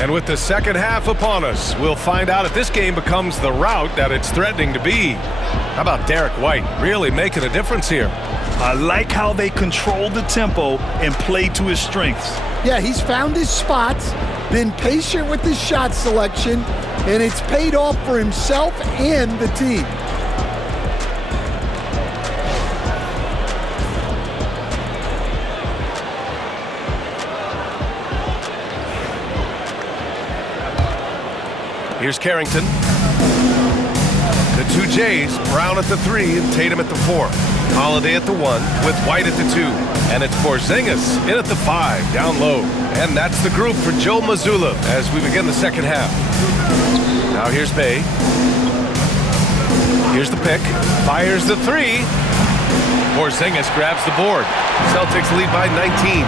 And with the second half upon us, we'll find out if this game becomes the rout that it's threatening to be. How about Derek White really making a difference here? I like how they control the tempo and play to his strengths. Yeah, he's found his spots, been patient with his shot selection, and it's paid off for himself and the team. Here's Carrington. The two Jays, Brown at the 3 and Tatum at the 4. Holiday at the 1 with White at the 2. And it's Porzingis in at the 5, down low. And that's the group for Joe Mazzulla as we begin the second half. Now here's Bay. Here's the pick. Fires the 3. Porzingis grabs the board. Celtics lead by 19.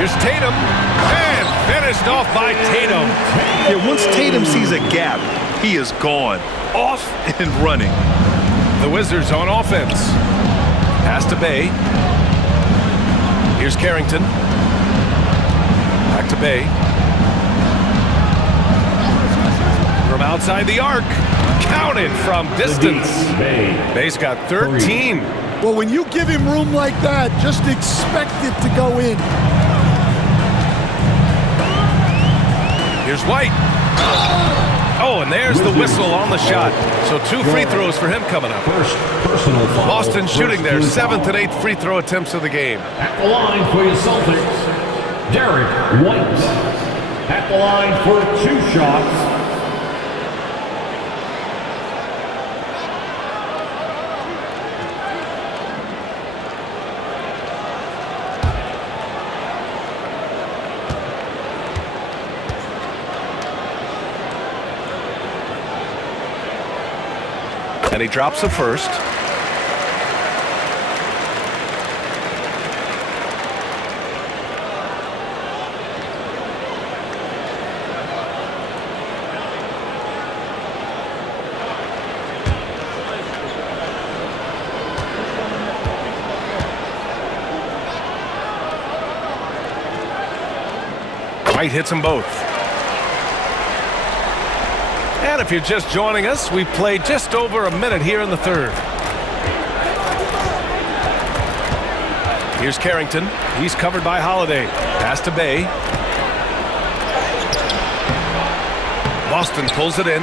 Here's Tatum. And finished off by Tatum. Yeah, once Tatum sees a gap, he is gone. Off and running. The Wizards on offense. Pass to Bay. Here's Carrington. Back to Bay. From outside the arc. Counted from distance. Bay's got 13. Well, when you give him room like that, just expect it to go in. Here's White. Oh, and there's the whistle on the shot. So 2 free throws for him coming up. Boston shooting their 7th and 8th free throw attempts of the game. At the line for your Celtics, Derek White. At the line for 2 shots. And he drops the first. White hits them both. And if you're just joining us, we've played just over a minute here in the third. Here's Carrington. He's covered by Holiday. Pass to Bay. Boston pulls it in.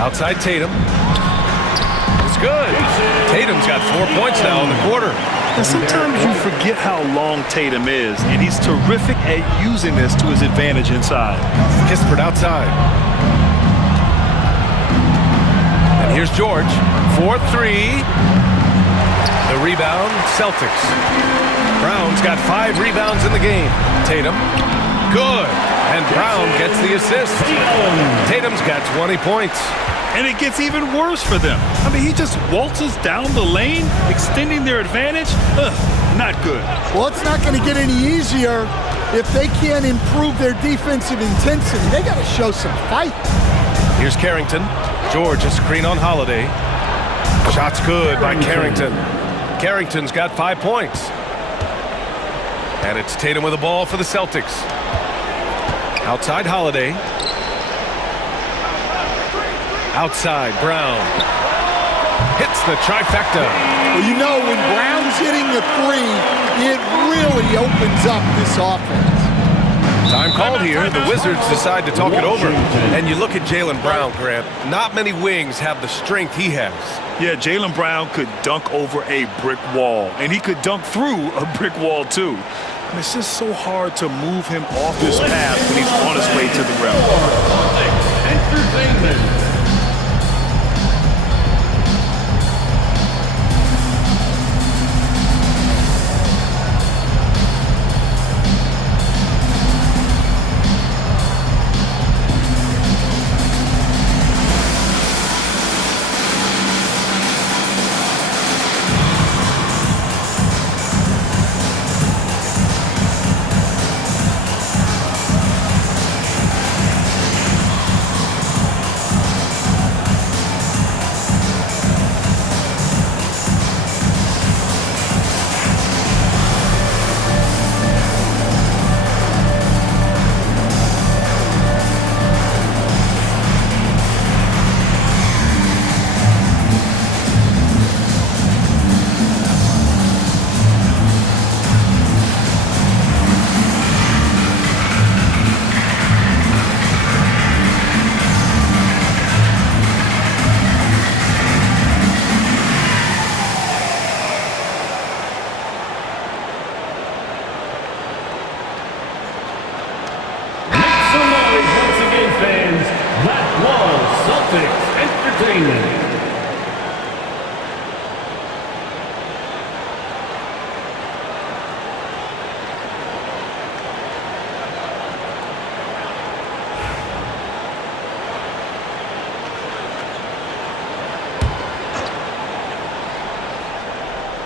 Outside Tatum. It's good. Tatum's got 4 points now in the quarter. And sometimes you forget how long Tatum is, and he's terrific at using this to his advantage inside. Kispert outside. And here's George. 4-3. The rebound, Celtics. Brown's got 5 rebounds in the game. Tatum. Good. And Brown gets the assist. Tatum's got 20 points. And it gets even worse for them. I mean, he just waltzes down the lane, extending their advantage. Not good. Well, it's not going to get any easier if they can't improve their defensive intensity. They got to show some fight. Here's Carrington. George, a screen on Holiday. Shot's good by Carrington. Carrington's got 5 points. And it's Tatum with the ball for the Celtics. Outside Holiday. Outside, Brown. Hits the trifecta. Well, you know, when Brown's hitting the 3, it really opens up this offense. Time called here. The Wizards decide to talk it over. And you look at Jaylen Brown, Grant. Not many wings have the strength he has. Yeah, Jaylen Brown could dunk over a brick wall. And he could dunk through a brick wall, too. And it's just so hard to move him off this path when he's on his way to the rim. Entertainment. Entertainment.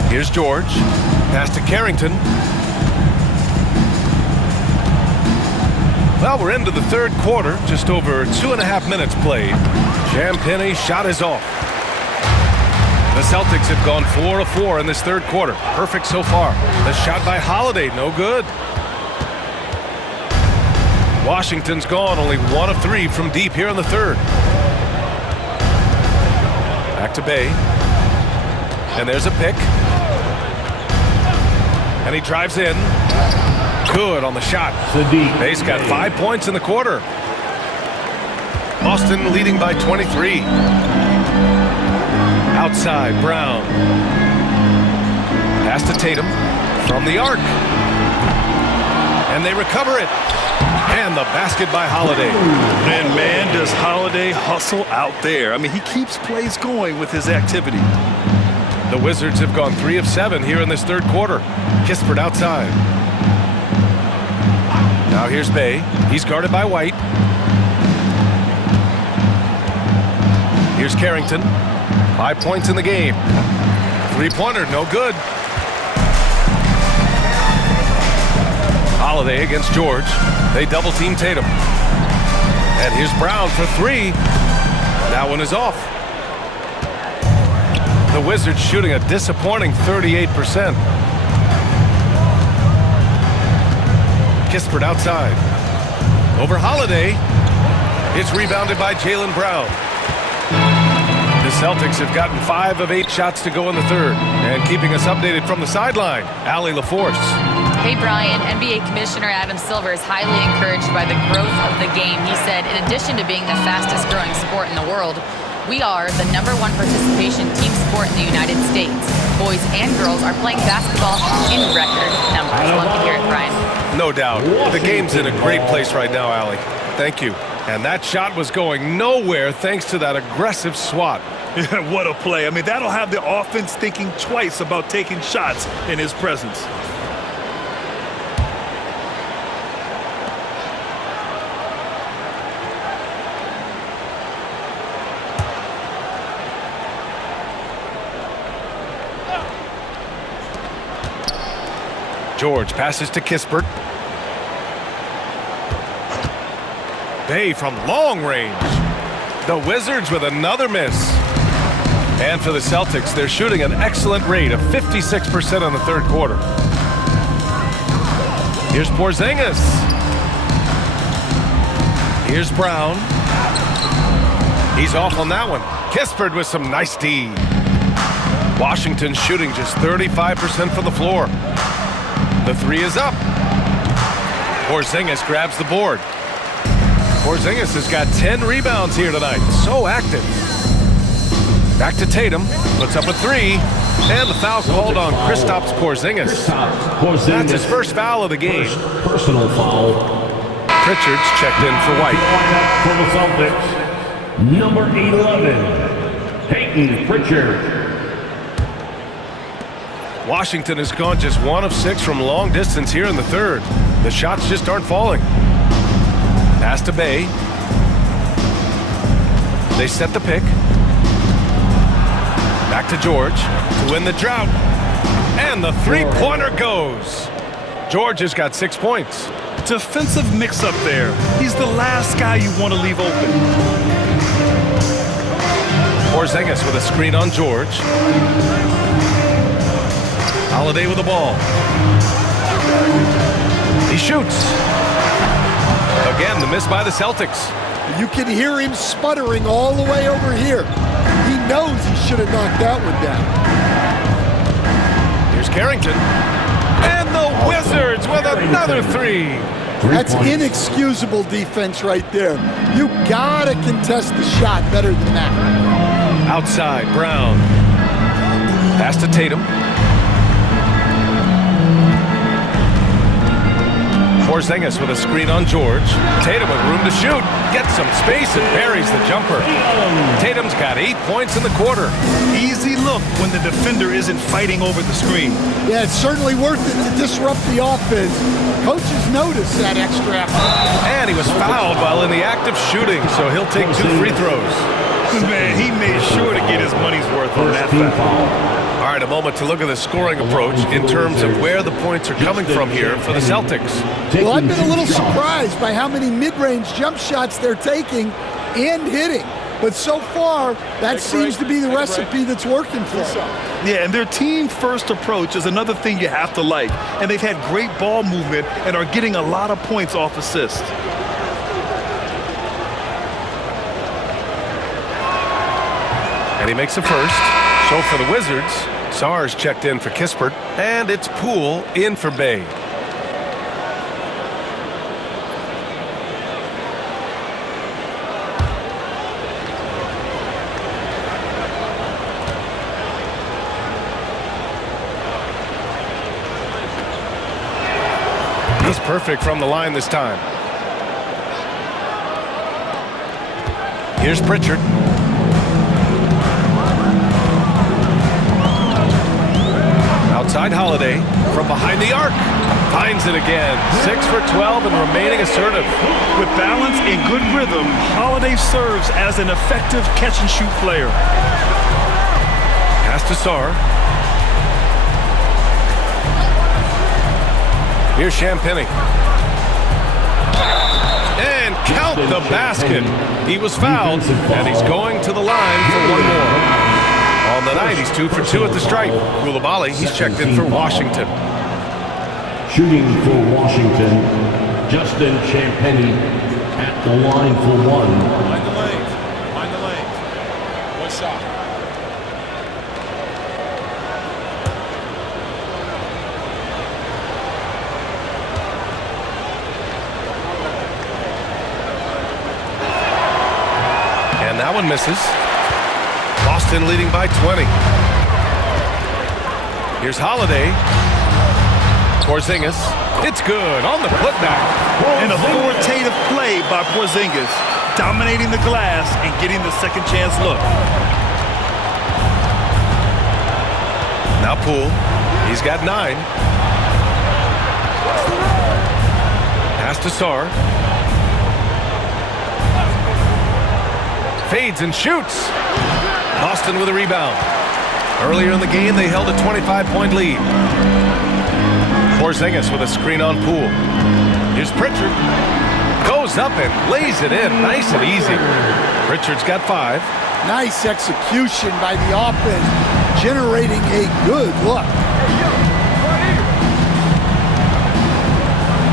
Here's George. Pass to Carrington. Well, we're into the third quarter. Just over 2.5 minutes played. Champagne's shot is off. The Celtics have gone 4 of 4 in this third quarter. Perfect so far. The shot by Holiday, no good. Washington's gone only 1 of 3 from deep here in the third. Back to Bay. And there's a pick. And he drives in. Good on the shot. Bay's got 5 points in the quarter. Boston leading by 23. Outside, Brown. Pass to Tatum from the arc. And they recover it. And the basket by Holiday. And man, does Holiday hustle out there. I mean, he keeps plays going with his activity. The Wizards have gone 3 of 7 here in this third quarter. Kispert outside. Now here's Bay. He's guarded by White. Here's Carrington. 5 points in the game. Three-pointer, no good. Holiday against George. They double-team Tatum. And here's Brown for 3. That one is off. The Wizards shooting a disappointing 38%. Kispert outside. Over Holiday. It's rebounded by Jaylen Brown. The Celtics have gotten 5 of 8 shots to go in the third. And keeping us updated from the sideline, Allie LaForce. Hey, Brian, NBA Commissioner Adam Silver is highly encouraged by the growth of the game. He said, in addition to being the fastest growing sport in the world, we are the #1 participation team sport in the United States. Boys and girls are playing basketball in record numbers. Love to hear it, Brian. No doubt. The game's in a great place right now, Allie. Thank you. And that shot was going nowhere thanks to that aggressive swat. What a play. I mean, that'll have the offense thinking twice about taking shots in his presence. George passes to Kispert. Bay from long range. The Wizards with another miss. And for the Celtics, they're shooting an excellent rate of 56% in the third quarter. Here's Porzingis. Here's Brown. He's off on that one. Kispert with some nice D. Washington shooting just 35% from the floor. The 3 is up. Porzingis grabs the board. Porzingis has got 10 rebounds here tonight. So active. Back to Tatum. Puts up a 3. And the foul called on Kristaps Porzingis. That's his first foul of the game. Personal foul. Pritchard's checked in for White. For the Celtics, number 11, Peyton Pritchard. Washington has gone just 1 of 6 from long distance here in the third. The shots just aren't falling. Pass to Bay. They set the pick. Back to George to win the drought. And the three-pointer goes. George has got 6 points. Defensive mix-up there. He's the last guy you want to leave open. Porzingis with a screen on George. Holiday with the ball. He shoots. Again, the miss by the Celtics. You can hear him sputtering all the way over here. He knows he should have knocked that one down. Here's Carrington. And the Wizards with another 3. That's inexcusable defense right there. You gotta contest the shot better than that. Outside, Brown. Pass to Tatum. Porzingis with a screen on George. Tatum with room to shoot. Gets some space and buries the jumper. Tatum's got 8 points in the quarter. Easy look when the defender isn't fighting over the screen. Yeah, it's certainly worth it to disrupt the offense. Coaches notice that extra effort. And he was fouled while in the act of shooting, so he'll take 2 free throws. Man, he made sure to get his money's worth on that foul. All right, a moment to look at the scoring approach in terms of where the points are coming from here for the Celtics. Well, I've been a little surprised by how many mid-range jump shots they're taking and hitting. But so far, that seems to be the recipe that's working for them. Yeah, and their team-first approach is another thing you have to like. And they've had great ball movement and are getting a lot of points off assists. And he makes a first. So for the Wizards, Sarr's checked in for Kispert, and it's Poole in for Bay. He's perfect from the line this time. Here's Pritchard. Outside Holiday from behind the arc. Finds it again. 6 for 12 and remaining assertive. With balance and good rhythm, Holiday serves as an effective catch-and-shoot player. Pass to Sarr. Here's Champagny. And count the basket. He was fouled, and he's going to the line for one more. On the night, he's 2 for 2 at the stripe. Koulibaly, he's checked in for Washington. Shooting for Washington, Justin Champagny at the line for one. Mind the lanes. Mind the lanes. One shot. And that one misses. Boston leading by 20. Here's Holiday. Porzingis. It's good on the putback. An authoritative play by Porzingis, dominating the glass and getting the second chance look. Now Poole. He's got 9. Pass to Sarr. Fades and shoots. Boston with a rebound. Earlier in the game, they held a 25-point lead. Porzingis with a screen on Poole. Here's Pritchard. Goes up and lays it in. Nice and easy. Pritchard's got 5. Nice execution by the offense, generating a good look.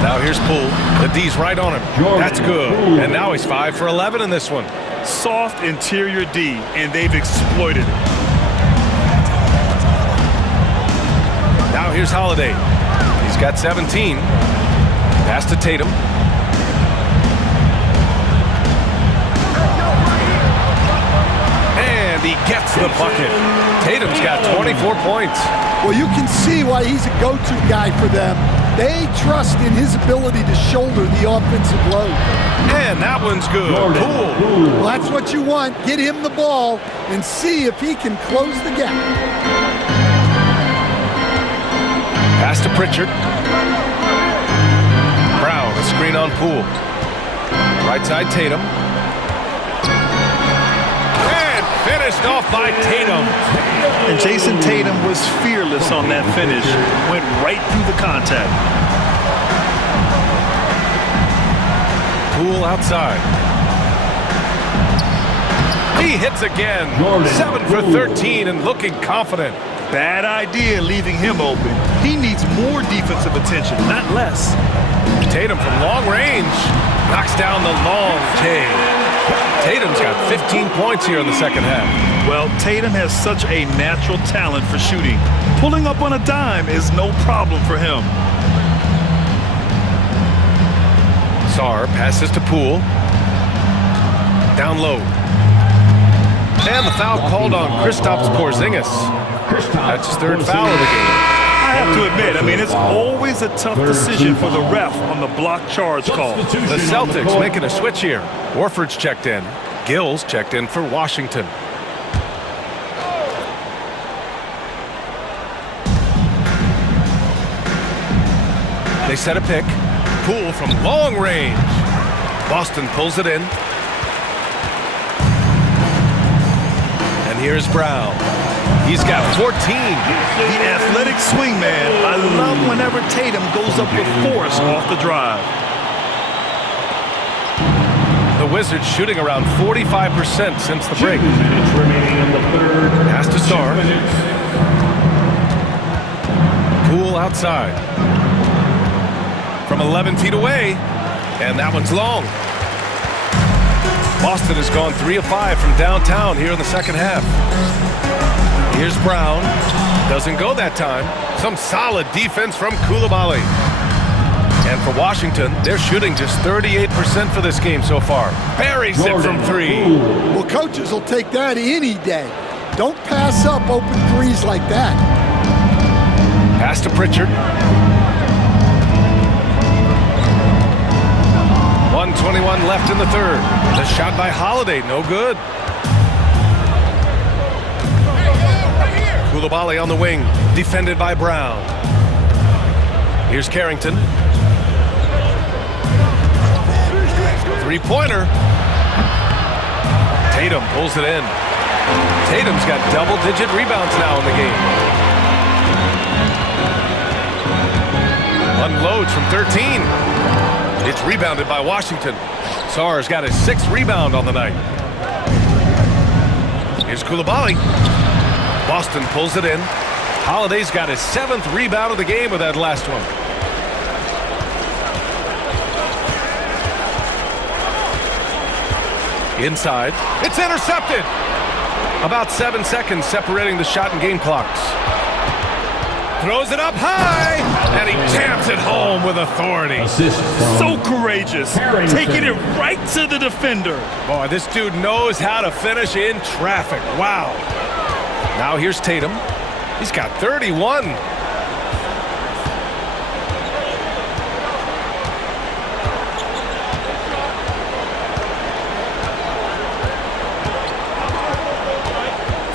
Now here's Poole. The D's right on him. That's good. And now he's 5 for 11 in this one. Soft interior D, and they've exploited it. Now here's Holiday. He's got 17. Pass to Tatum. And he gets the bucket. Tatum's got 24 points. Well, you can see why he's a go-to guy for them. They trust in his ability to shoulder the offensive load. And that one's good. Poole. Well, that's what you want. Get him the ball and see if he can close the gap. Pass to Pritchard. Brown, a screen on Poole. Right side, Tatum. And finished off by Tatum. And Jason Tatum was fearless on that finish. Went right through the contact. Poole outside. He hits again. 7 for 13 and looking confident. Bad idea leaving him open. He needs more defensive attention, not less. Tatum from long range knocks down the long J. Tatum's got 15 points here in the second half. Well, Tatum has such a natural talent for shooting. Pulling up on a dime is no problem for him. Sarr passes to Poole. Down low. And the foul called on Kristaps Porzingis. That's his 3rd foul of the game. I have to admit, I mean, it's always a tough decision for the ref on the block charge call. The Celtics making a switch here. Warford's checked in. Gill's checked in for Washington. They set a pick. Poole from long range. Boston pulls it in. And here's Brown. He's got 14. The athletic swingman. I love whenever Tatum goes up with force off the drive. The Wizards shooting around 45% since the break. Pass to Sarr. Poole outside. From 11 feet away. And that one's long. Boston has gone 3 of 5 from downtown here in the second half. Here's Brown. Doesn't go that time. Some solid defense from Coulibaly. And for Washington, they're shooting just 38% for this game so far. Buries it from 3. Well, coaches will take that any day. Don't pass up open threes like that. Pass to Pritchard. 1:21 left in the third. The shot by Holiday, no good. Coulibaly on the wing, defended by Brown. Here's Carrington. Three-pointer. Tatum pulls it in. Tatum's got double-digit rebounds now in the game. Unloads from 13. It's rebounded by Washington. Sarr's got his 6th rebound on the night. Here's Coulibaly. Boston pulls it in. Holiday's got his 7th rebound of the game with that last one. Inside. It's intercepted. About 7 seconds separating the shot and game clocks. Throws it up high, and he jams it home with authority. So courageous, taking it right to the defender. Boy, this dude knows how to finish in traffic. Wow. Now here's Tatum. He's got 31.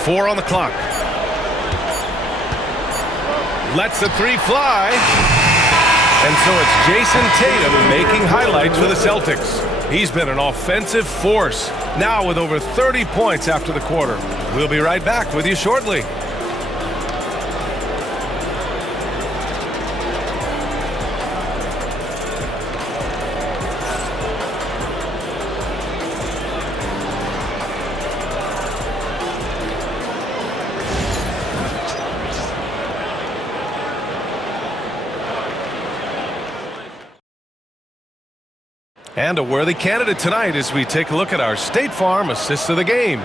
Four on the clock. Lets the 3 fly. And so it's Jason Tatum making highlights for the Celtics. He's been an offensive force, now with over 30 points after the quarter. We'll be right back with you shortly. And a worthy candidate tonight as we take a look at our State Farm assists of the game.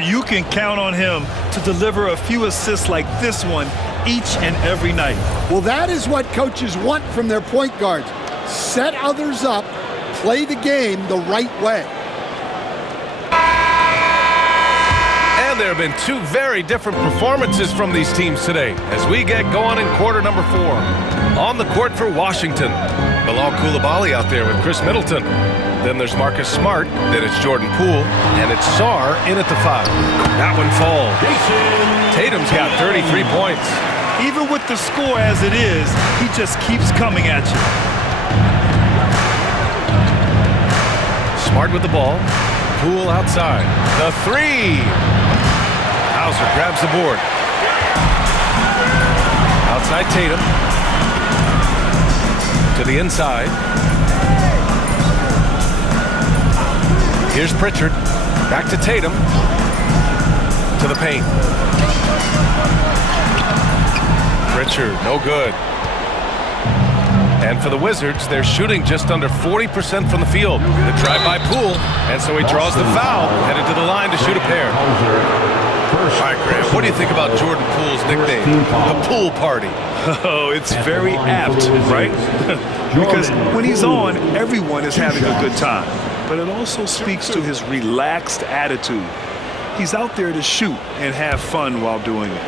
You can count on him to deliver a few assists like this one each and every night. Well, that is what coaches want from their point guards. Set others up, play the game the right way. And there have been 2 very different performances from these teams today as we get going in quarter number 4. On the court for Washington, Bilal Coulibaly out there with Chris Middleton. Then there's Marcus Smart, then it's Jordan Poole, and it's Sarr in at the 5. That one falls. Tatum's got 33 points. Even with the score as it is, he just keeps coming at you. Smart with the ball. Poole outside. The 3. Hauser grabs the board. Outside Tatum. To the inside. Here's Pritchard. Back to Tatum. To the paint. Pritchard, no good. And for the Wizards, they're shooting just under 40% from the field. The drive by Poole, and so he draws the foul, headed to the line to shoot a pair. All right, Graham, what do you think about Jordan Poole's nickname, the Pool Party? Oh, it's very apt, right? Because when he's on, everyone is having a good time. But it also speaks to his relaxed attitude. He's out there to shoot and have fun while doing it.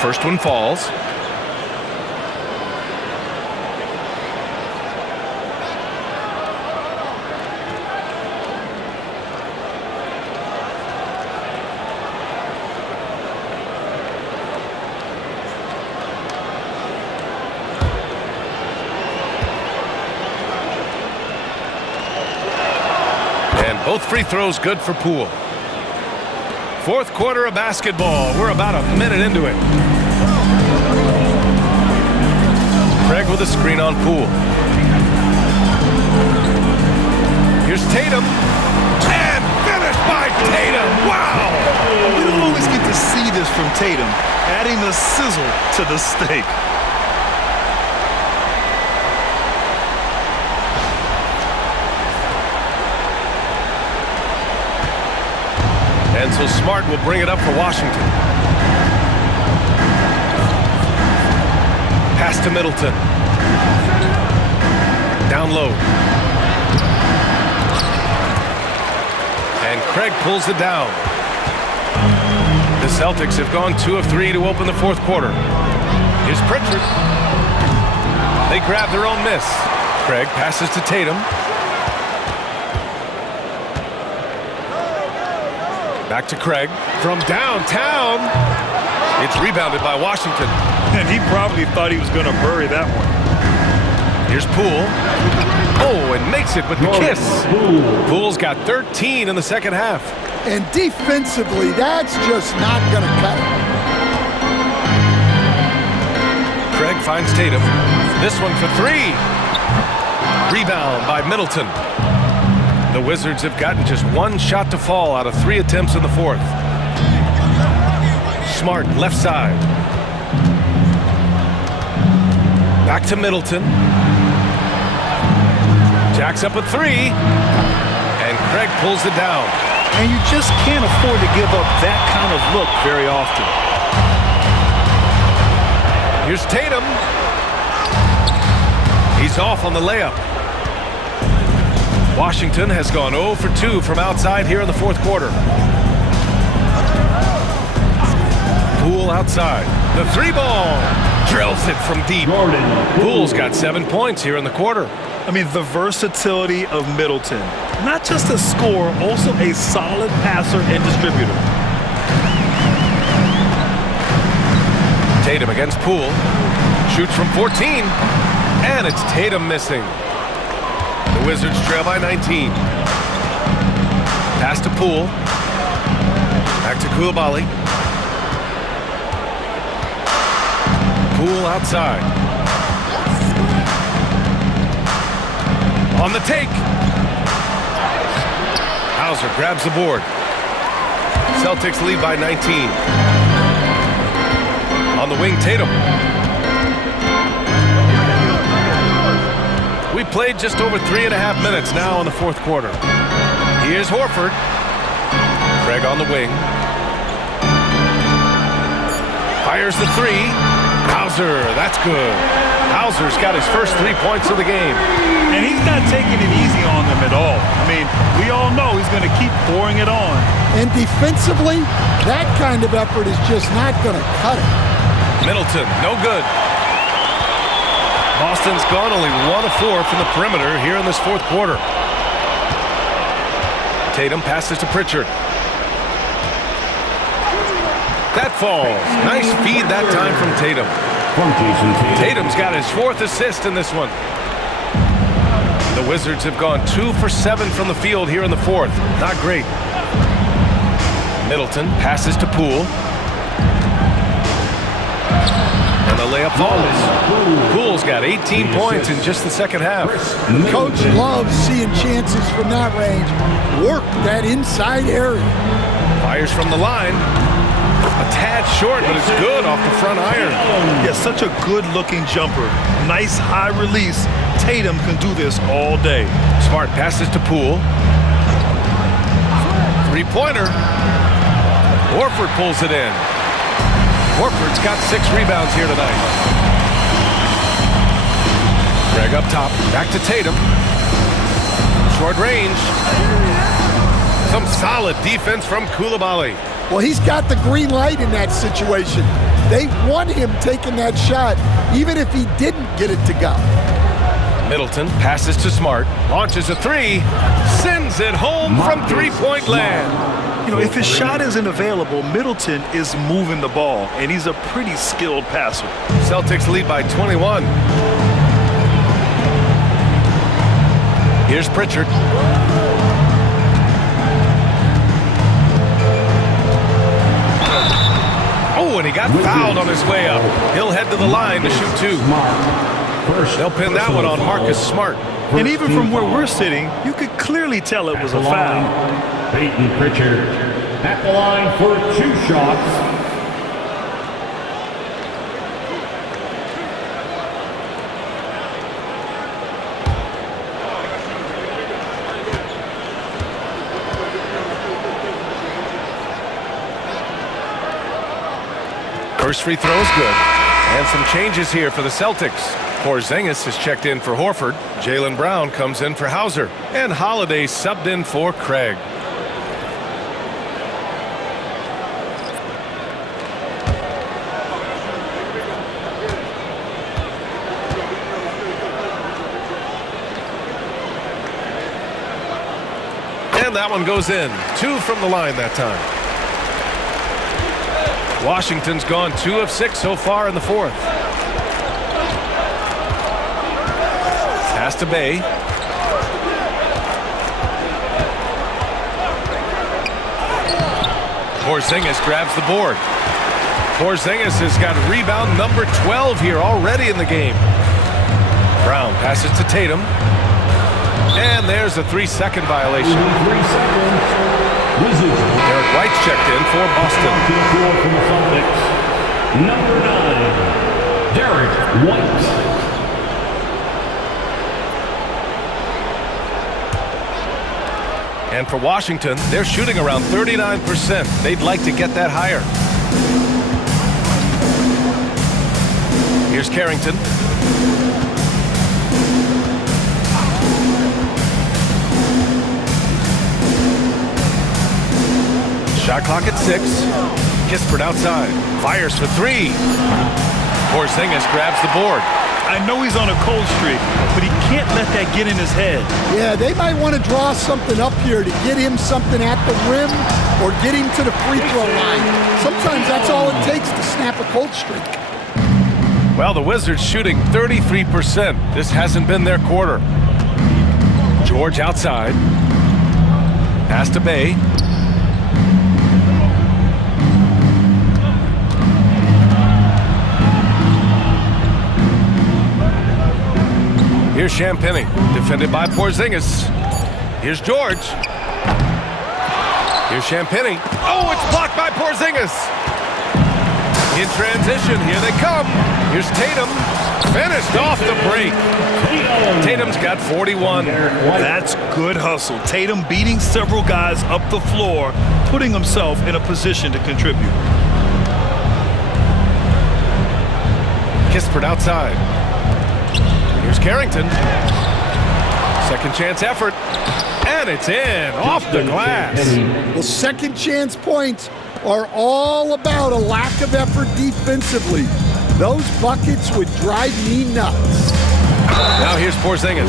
first one falls. And both free throws good for Poole. Fourth quarter of basketball. We're about a minute into it. Craig with a screen on Poole. Here's Tatum. And finished by Tatum. Wow! We don't always get to see this from Tatum, adding the sizzle to the steak. And so Smart will bring it up for Washington. Pass to Middleton. Down low. And Craig pulls it down. The Celtics have gone 2 of 3 to open the fourth quarter. Here's Pritchard. They grab their own miss. Craig passes to Tatum. Back to Craig from downtown. It's rebounded by Washington. And he probably thought he was going to bury that one. Here's Poole. Oh, and makes it with the kiss. Poole's got 13 in the second half. And defensively, that's just not going to cut it. Craig finds Tatum. This one for 3. Rebound by Middleton. The Wizards have gotten just one shot to fall out of 3 attempts in the fourth. Smart, left side. Back to Middleton. Jacks up a 3. And Craig pulls it down. And you just can't afford to give up that kind of look very often. Here's Tatum. He's off on the layup. Washington has gone 0 for 2 from outside here in the fourth quarter. Poole outside. The 3-ball. Drills it from deep. Poole's got 7 points here in the quarter. I mean, the versatility of Middleton. Not just a scorer, also a solid passer and distributor. Tatum against Poole. Shoots from 14. And it's Tatum missing. The Wizards trail by 19. Pass to Poole. Back to Koulibaly. Poole outside. On the take. Hauser grabs the board. Celtics lead by 19. On the wing, Tatum. We played just over 3.5 minutes now in the fourth quarter. Here's Horford. Craig on the wing. Fires the 3. Hauser, that's good. Hauser's got his first 3 points of the game. And he's not taking it easy on them at all. I mean, we all know he's going to keep pouring it on. And defensively, that kind of effort is just not going to cut it. Middleton, no good. Boston's gone only 1 of 4 from the perimeter here in this fourth quarter. Tatum passes to Pritchard. That falls. Nice feed that time from Tatum. Tatum's got his 4th assist in this one. The Wizards have gone 2 for 7 from the field here in the fourth. Not great. Middleton passes to Poole. And the layup falls. Poole's got 18 points in just the second half. Coach loves seeing chances from that range. Work that inside area. Fires from the line. A tad short, but it's good off the front iron. Yeah, such a good-looking jumper. Nice high release. Tatum can do this all day. Smart passes to Poole. 3-pointer. Horford pulls it in. Horford's got 6 rebounds here tonight. Craig up top. Back to Tatum. Short range. Some solid defense from Koulibaly. Well, he's got the green light in that situation. They want him taking that shot, even if he didn't get it to go. Middleton passes to Smart, launches a three, sends it home from three-point land. You know, if his shot isn't available, Middleton is moving the ball, and he's a pretty skilled passer. Celtics lead by 21. Here's Pritchard. Oh, and he got fouled on his way up. He'll head to the line to shoot two. They'll pin that one on Marcus Smart. And even from where we're sitting, you could clearly tell it was a foul. Peyton Pritchard at the line for 2 shots. First free throw is good. And some changes here for the Celtics. Porzingis is checked in for Horford. Jaylen Brown comes in for Hauser. And Holiday subbed in for Craig. And that one goes in. 2 from the line that time. Washington's gone 2 of 6 so far in the fourth. Pass to Bay. Porzingis grabs the board. Porzingis has got rebound number 12 here already in the game. Brown passes to Tatum. And there's a 3-second violation. 3 seconds. Derek White's checked in for Boston. From the Celtics, number 9, Derek White. And for Washington, they're shooting around 39%. They'd like to get that higher. Here's Carrington. Shot clock at 6. Kispert outside. Fires for 3. Porzingis grabs the board. I know he's on a cold streak, but he can't let that get in his head. Yeah, they might want to draw something up here to get him something at the rim or get him to the free throw line. Sometimes that's all it takes to snap a cold streak. Well, the Wizards shooting 33%. This hasn't been their quarter. George outside. Pass to Bay. Here's Champagny, defended by Porzingis. Here's George. Here's Champagny. Oh, it's blocked by Porzingis. In transition, here they come. Here's Tatum, finished off the break. Tatum's got 41. That's good hustle. Tatum beating several guys up the floor, putting himself in a position to contribute. Kispert outside. Here's Carrington. Second chance effort. And it's in, off the glass. Well, second chance points are all about a lack of effort defensively. Those buckets would drive me nuts. Now here's Porzingis.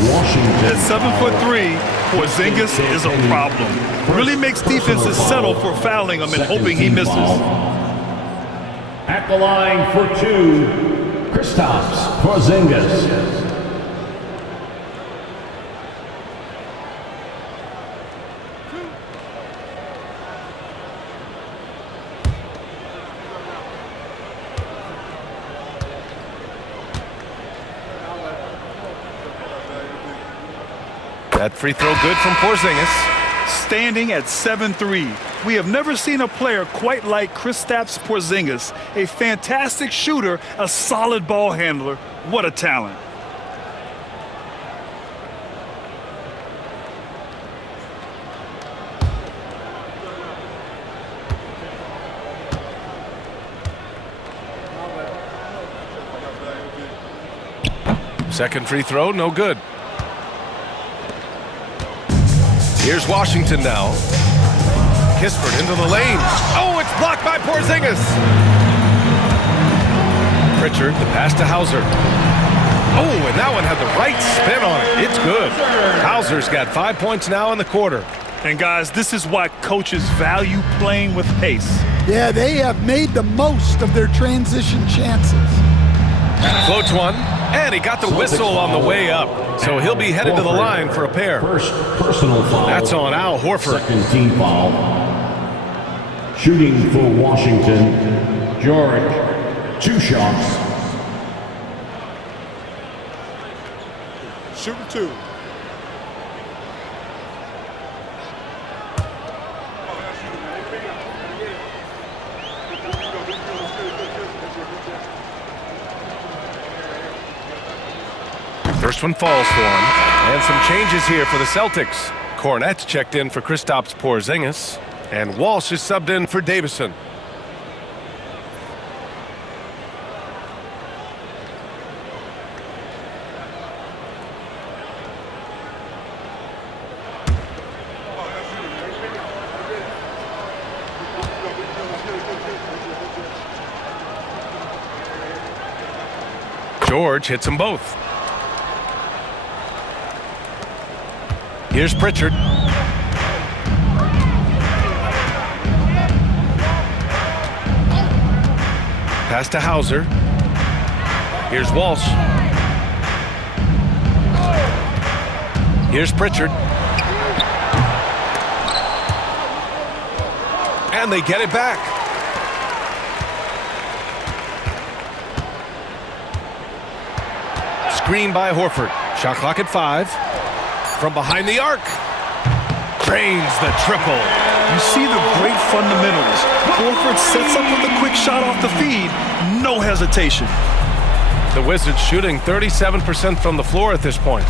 At 7'3", Porzingis is a problem. Really makes defenses settle for fouling him and hoping he misses. At the line for 2, Kristaps Porzingis. That free throw good from Porzingis. Standing at 7'3", we have never seen a player quite like Kristaps Porzingis. A fantastic shooter, a solid ball handler. What a talent. Second free throw, no good. Here's Washington now. Kispert into the lane. Oh, it's blocked by Porzingis. Pritchard, the pass to Hauser. Oh, and that one had the right spin on it. It's good. Hauser's got 5 points now in the quarter. And guys, this is why coaches value playing with pace. Yeah, they have made the most of their transition chances. Floats one, and he got the whistle on the way up. So he'll be headed to the line for a pair. First personal foul. That's on Al Horford. Second team foul. Shooting for Washington, George. 2 shots. Shooting 2. First one falls for him. And some changes here for the Celtics. Kornet's checked in for Kristaps Porzingis. And Walsh is subbed in for Davison. George hits them both. Here's Pritchard. Pass to Hauser. Here's Walsh. Here's Pritchard. And they get it back. Screen by Horford. Shot clock at 5. From behind the arc. Drains the triple. You see the great fundamentals. Horford sets up with a quick shot off the feed. No hesitation. The Wizards shooting 37% from the floor at this point.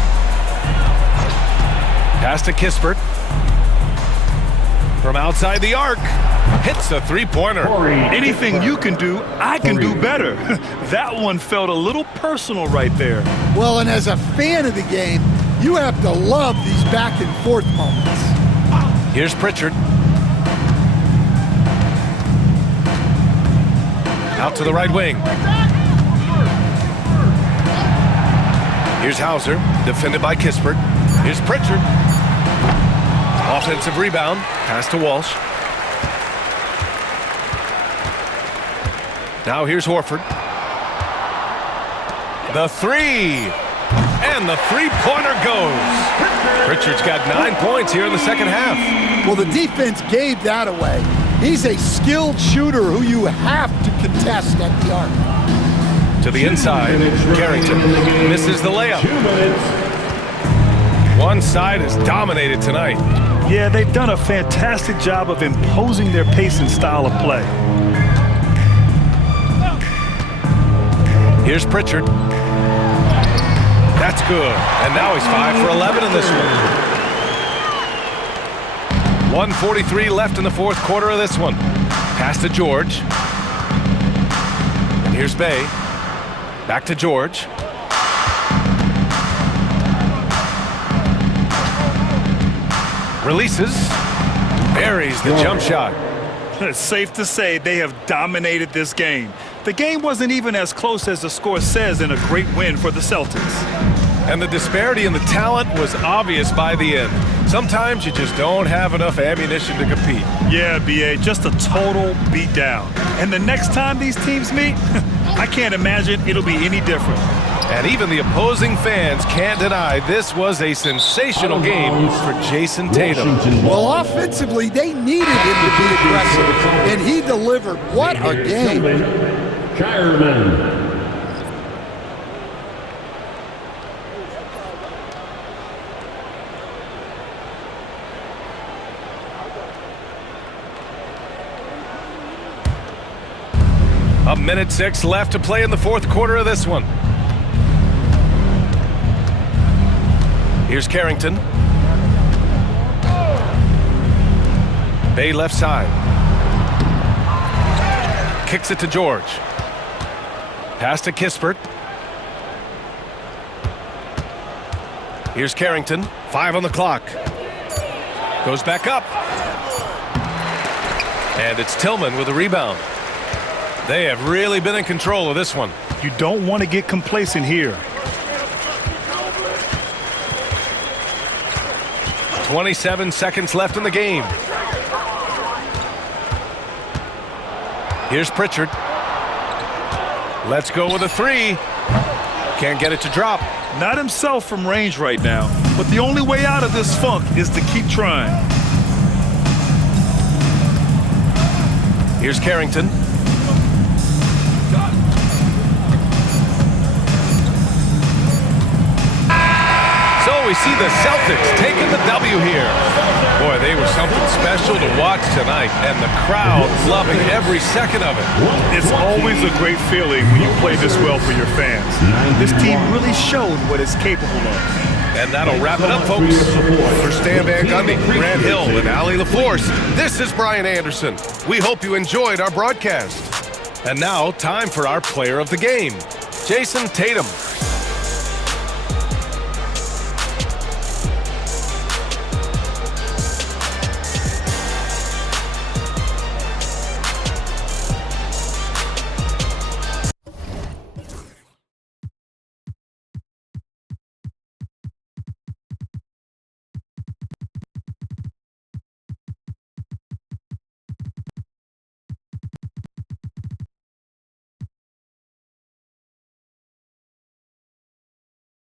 Pass to Kispert. From outside the arc. Hits the three-pointer. Anything you can do, I can do better. That one felt a little personal right there. Well, and as a fan of the game, you have to love these back and forth moments. Here's Pritchard. Out to the right wing. Here's Hauser, defended by Kispert. Here's Pritchard. Offensive rebound. Pass to Walsh. Now here's Horford. The three. And the three-pointer goes. Pritchard's got 9 points here in the second half. Well, the defense gave that away. He's a skilled shooter who you have to contest at the arc. To the inside, Carrington misses the layup. One side is dominated tonight. Yeah, they've done a fantastic job of imposing their pace and style of play. Here's Pritchard. That's good. And now he's 5 for 11 in this one. 1:43 left in the fourth quarter of this one. Pass to George. And here's Bay. Back to George. Releases. Buries the jump shot. It's safe to say they have dominated this game. The game wasn't even as close as the score says in a great win for the Celtics. And the disparity in the talent was obvious by the end. Sometimes you just don't have enough ammunition to compete. Yeah, B.A., just a total beatdown. And the next time these teams meet, I can't imagine it'll be any different. And even the opposing fans can't deny this was a sensational game for Jason Tatum. Well, offensively, they needed him to be aggressive, and he delivered. What a game. Shireman. A minute 6 left to play in the fourth quarter of this one. Here's Carrington. Bay left side. Kicks it to George. Pass to Kispert. Here's Carrington. 5 on the clock. Goes back up. And it's Tillman with a rebound. They have really been in control of this one. You don't want to get complacent here. 27 seconds left in the game. Here's Pritchard. Let's go with a three. Can't get it to drop. Not himself from range right now, but the only way out of this funk is to keep trying. Here's Carrington. So we see the Celtics taking the W here. Boy, they were something special to watch tonight, and the crowd loving every second of it. It's always a great feeling when you play this well for your fans. This team really showed what it's capable of. And that'll wrap it up, folks. For Stan Van Gundy, Grant Hill, and Allie LaForce, this is Brian Anderson. We hope you enjoyed our broadcast. And now, time for our player of the game, Jason Tatum.